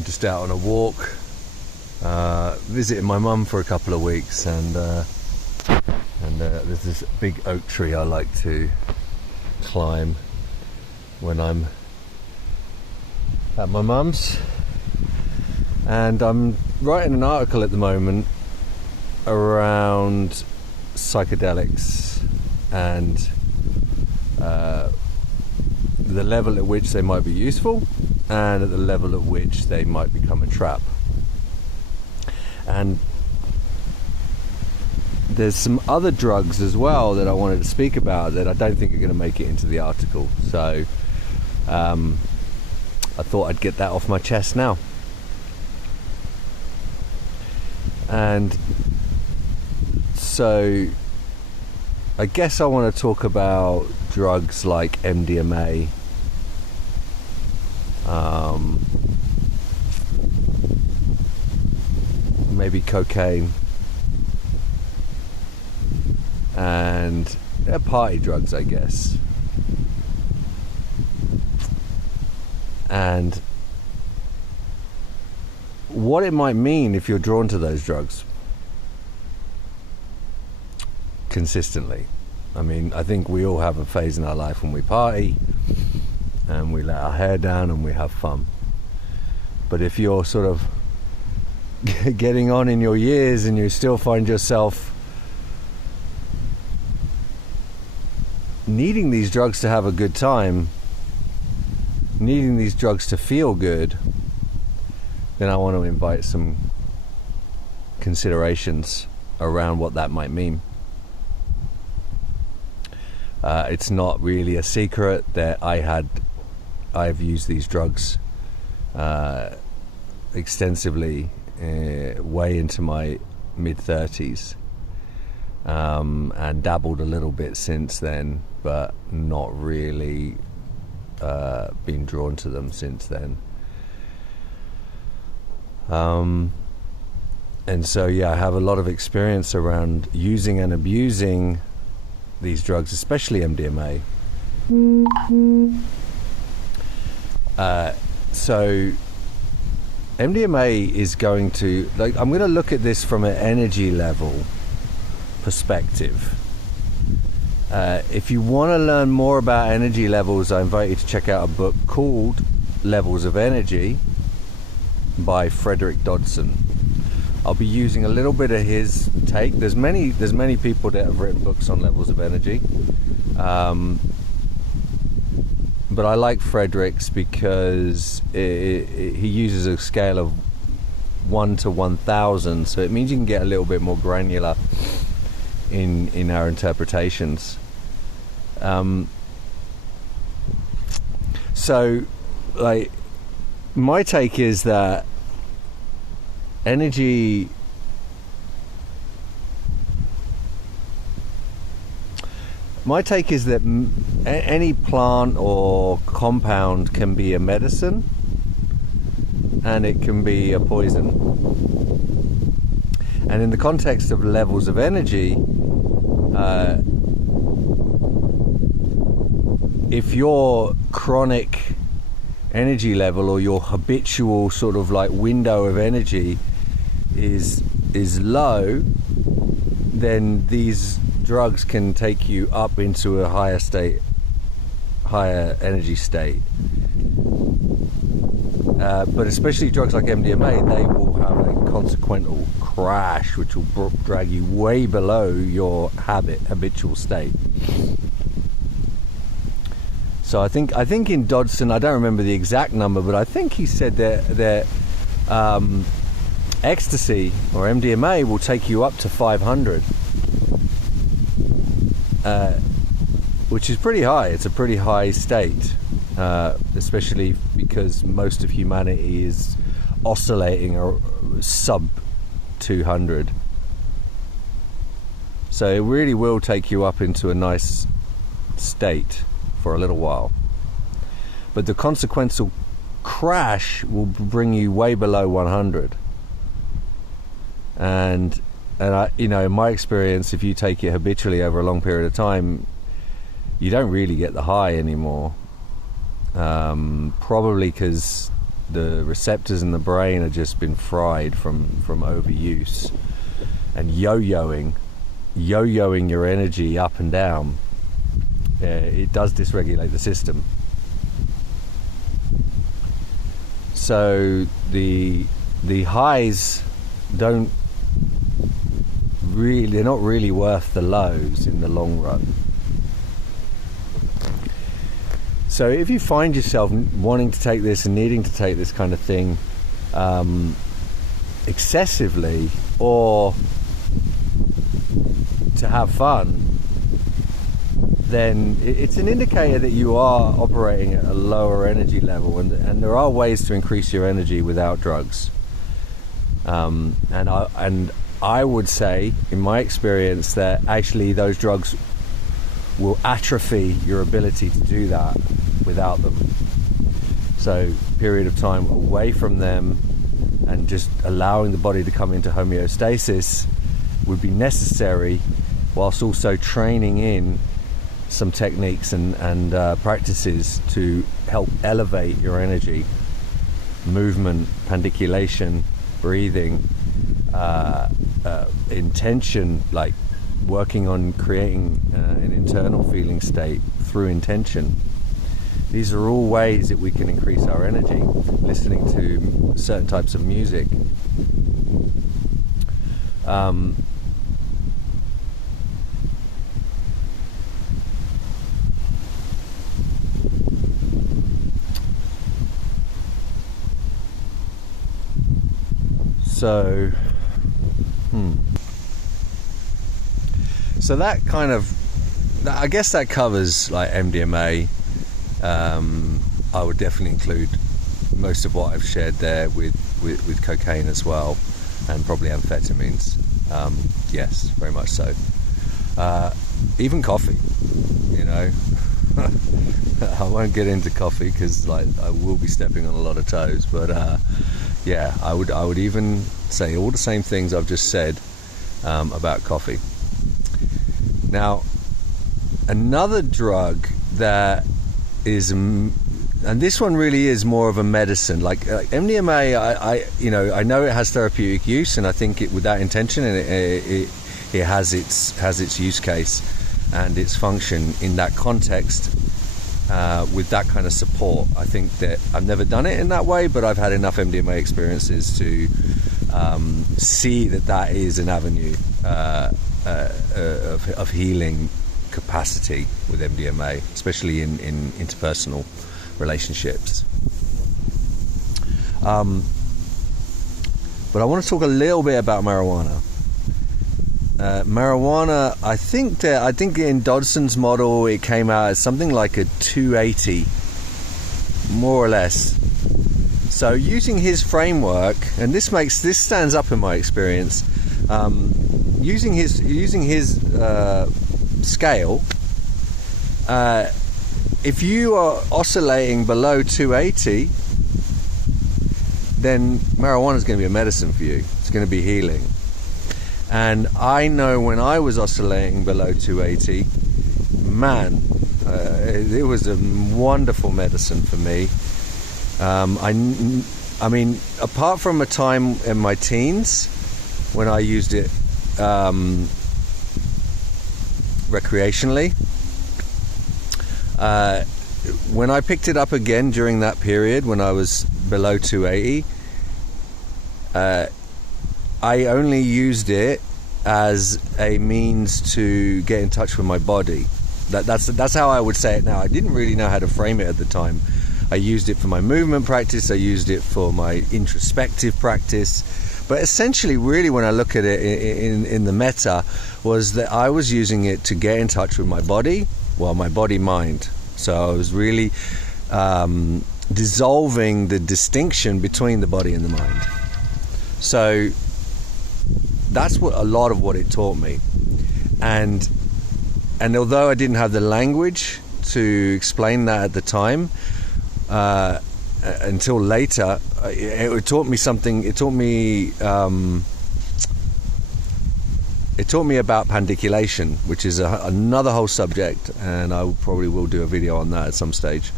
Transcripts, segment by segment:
I'm just out on a walk, visiting my mum for a couple of weeks, and there's this big oak tree I like to climb when I'm at my mum's, and I'm writing an article at the moment around psychedelics and the level at which they might be useful and at the level at which they might become a trap. And there's some other drugs as well that I wanted to speak about that I don't think are going to make it into the article, so I thought I'd get that off my chest now. And so I guess I want to talk about drugs like MDMA, maybe cocaine, and they're party drugs, I guess. And what it might mean if you're drawn to those drugs consistently. I mean, I think we all have a phase in our life when we party and we let our hair down and we have fun. But if you're sort of getting on in your years and you still find yourself needing these drugs to have a good time, needing these drugs to feel good, then I want to invite some considerations around what that might mean. It's not really a secret that I've used these drugs extensively way into my mid-30s, and dabbled a little bit since then, but not really been drawn to them since then. And so I have a lot of experience around using and abusing these drugs, especially MDMA. So MDMA is going to, I'm going to look at this from an energy level perspective. If you want to learn more about energy levels, I invite you to check out a book called Levels of Energy by Frederick Dodson. I'll be using a little bit of his take. There's many people that have written books on levels of energy, but I like Frederick's because he uses a scale of 1 to 1,000, so it means you can get a little bit more granular in our interpretations. So, my take is that energy any plant or compound can be a medicine and it can be a poison. And in the context of levels of energy, if your chronic energy level or your habitual sort of window of energy is low, then these drugs can take you up into a higher energy state. But especially drugs like MDMA, they will have a consequential crash which will drag you way below your habitual state. So I think in Dodson, I don't remember the exact number, but I think he said that ecstasy or MDMA will take you up to 500, which is pretty high. It's a pretty high state, especially because most of humanity is oscillating sub 200. So it really will take you up into a nice state for a little while, but the consequential crash will bring you way below 100. And I, in my experience, if you take it habitually over a long period of time, you don't really get the high anymore. Probably because the receptors in the brain have just been fried from overuse, and yo-yoing your energy up and down, it does dysregulate the system. So the highs they're not really worth the lows in the long run. So if you find yourself wanting to take this and needing to take this kind of thing excessively, or to have fun, then it's an indicator that you are operating at a lower energy level, and there are ways to increase your energy without drugs. And I would say, in my experience, that actually those drugs will atrophy your ability to do that without them. So period of time away from them and just allowing the body to come into homeostasis would be necessary, whilst also training in some techniques and practices to help elevate your energy, movement, pandiculation, breathing, intention, like working on creating an internal feeling state through intention. These are all ways that we can increase our energy. Listening to certain types of music. So that kind of, I guess that covers like MDMA. I would definitely include most of what I've shared there with cocaine as well, and probably amphetamines. Yes, very much so. Even coffee, you know. I won't get into coffee because like I will be stepping on a lot of toes, but yeah, I would even say all the same things I've just said about coffee. Now, another drug that is, and this one really is more of a medicine. Like MDMA, I know it has therapeutic use, and I think it with that intention, and it has its use case and its function in that context. With that kind of support, I think that I've never done it in that way, but I've had enough MDMA experiences to see that is an avenue of healing capacity with MDMA, especially in interpersonal relationships. But I want to talk a little bit about marijuana. Marijuana, I think in Dodson's model it came out as something like a 280, more or less. So using his framework, and this stands up in my experience, using his scale, if you are oscillating below 280, then marijuana is going to be a medicine for you. It's going to be healing. And I know when I was oscillating below 280, man, it was a wonderful medicine for me. I mean, apart from a time in my teens when I used it recreationally, when I picked it up again during that period when I was below 280, I only used it as a means to get in touch with my body. That's how I would say it now. I didn't really know how to frame it at the time. I used it for my movement practice. I used it for my introspective practice. But essentially, really, when I look at it in the meta, was that I was using it to get in touch with my body, well, my body-mind. So I was really dissolving the distinction between the body and the mind. So that's what a lot of what it taught me, and although I didn't have the language to explain that at the time, until later, it taught me something. It taught me about pandiculation, which is another whole subject, and I probably will do a video on that at some stage.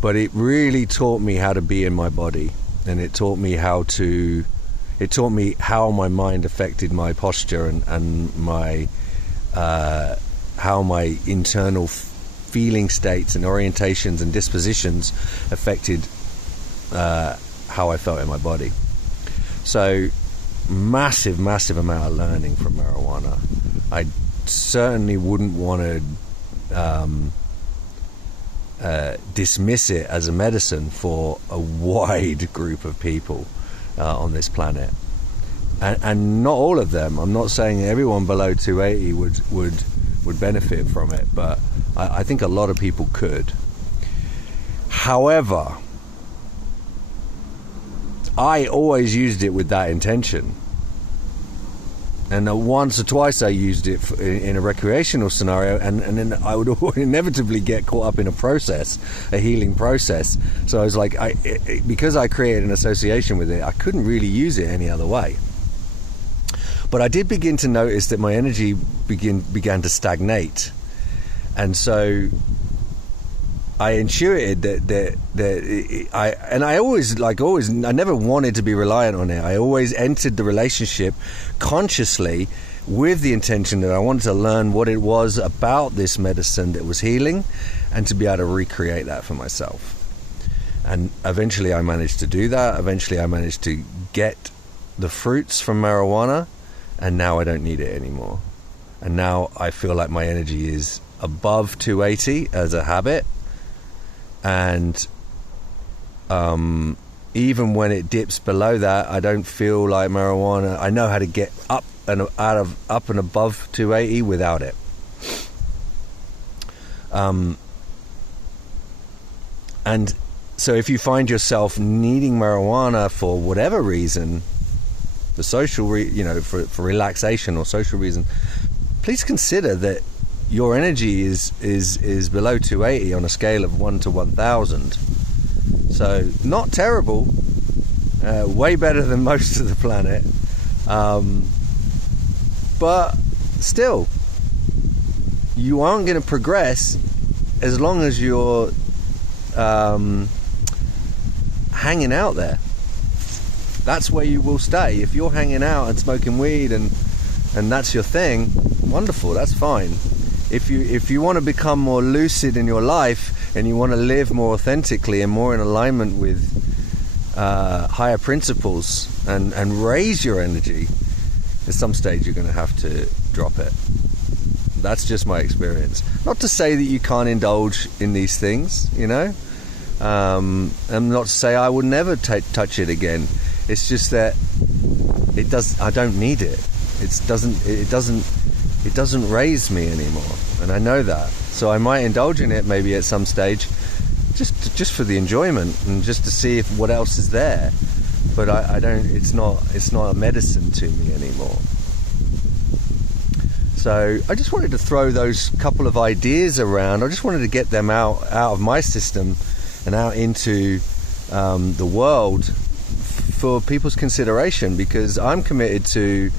but it really taught me how to be in my body, and it taught me how my mind affected my posture and my how my internal feeling states and orientations and dispositions affected how I felt in my body. So massive amount of learning from marijuana. I certainly wouldn't want to dismiss it as a medicine for a wide group of people on this planet, and not all of them. I'm not saying everyone below 280 would benefit from it, but I think a lot of people could. However, I always used it with that intention, and once or twice I used it in a recreational scenario, and then I would inevitably get caught up in a healing process. So I was like, because I created an association with it, I couldn't really use it any other way. But I did begin to notice that my energy began to stagnate, and so I intuited I never wanted to be reliant on it. I always entered the relationship consciously with the intention that I wanted to learn what it was about this medicine that was healing, and to be able to recreate that for myself. And eventually I managed to do that. Eventually I managed to get the fruits from marijuana, and now I don't need it anymore. And now I feel like my energy is above 280 as a habit. And even when it dips below that, I don't feel like marijuana. I know how to get up and above 280 without it. And so if you find yourself needing marijuana for whatever reason, for social for relaxation or social reason, please consider that your energy is below 280 on a scale of 1 to 1,000. So not terrible, way better than most of the planet, but still, you aren't going to progress as long as you're hanging out there. That's where you will stay. If you're hanging out and smoking weed and that's your thing, wonderful, that's fine. If you want to become more lucid in your life, and you want to live more authentically and more in alignment with higher principles and raise your energy, at some stage you're going to have to drop it. That's just my experience. Not to say that you can't indulge in these things, and not to say I would never touch it again. It's just that I don't need it. It doesn't raise me anymore, and I know that. So I might indulge in it maybe at some stage, just for the enjoyment and just to see what else is there. But I don't. It's not a medicine to me anymore. So I just wanted to throw those couple of ideas around. I just wanted to get them out of my system and out into the world for people's consideration, because I'm committed to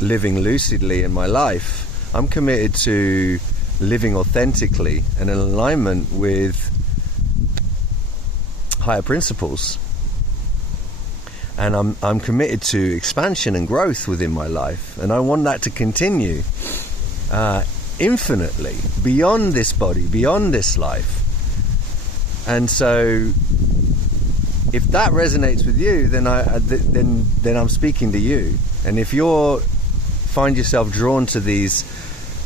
living lucidly in my life. I'm committed to living authentically and in alignment with higher principles, and I'm committed to expansion and growth within my life, and I want that to continue infinitely beyond this body, beyond this life. And so if that resonates with you, then I'm speaking to you. And if you find yourself drawn to these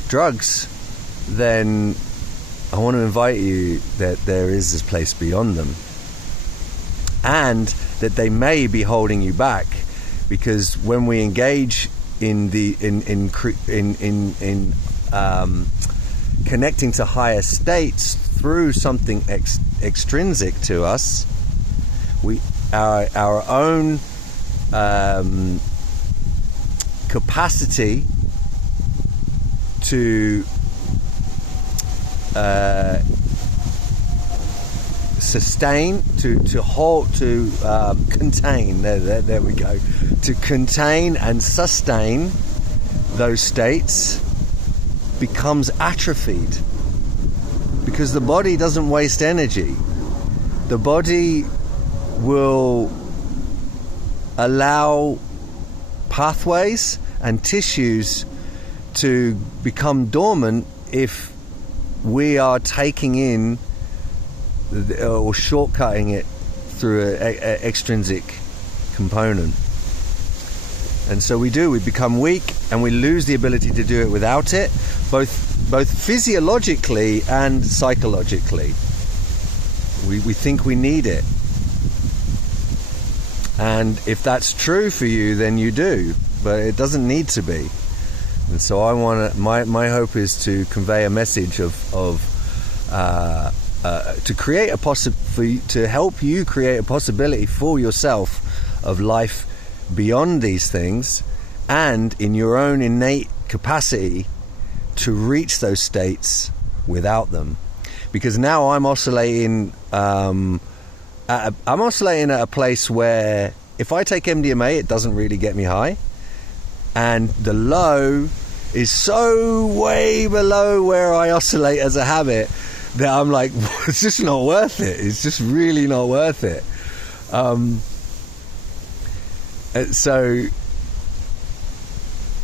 drugs, then I want to invite you that there is this place beyond them, and that they may be holding you back, because when we engage in connecting to higher states through something extrinsic to us, our own capacity to sustain, to hold, to contain. There we go. To contain and sustain those states becomes atrophied because the body doesn't waste energy. The body will allow pathways and tissues to become dormant if we are taking in or shortcutting it through an extrinsic component. And so we become weak, and we lose the ability to do it without it, both physiologically and psychologically. We think we need it. And if that's true for you, then you do, but it doesn't need to be. And so my hope is to convey a message to help you create a possibility for yourself of life beyond these things, and in your own innate capacity to reach those states without them. Because now I'm oscillating at a place where if I take MDMA, it doesn't really get me high, and the low is so way below where I oscillate as a habit that I'm like, it's just not worth it. It's just really not worth it. So,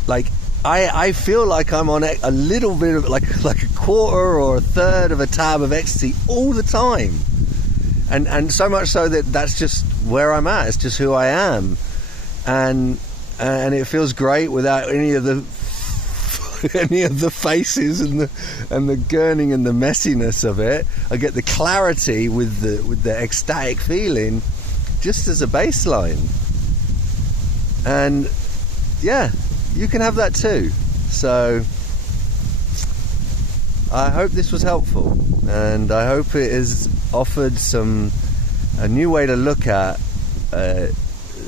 like, I feel like I'm on a little bit of like a quarter or a third of a tab of ecstasy all the time, and so much so that that's just where I'm at. It's just who I am, and it feels great without any of the faces and the gurning and the messiness of it. I get the clarity with the ecstatic feeling just as a baseline. And yeah, you can have that too. So I hope this was helpful, and I hope it has offered a new way to look at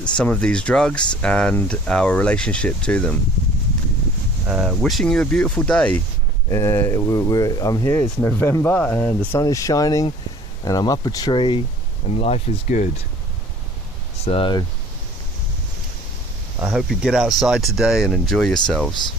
some of these drugs and our relationship to them. Wishing you a beautiful day. I'm here, it's November, and the sun is shining, and I'm up a tree, and life is good. So I hope you get outside today and enjoy yourselves.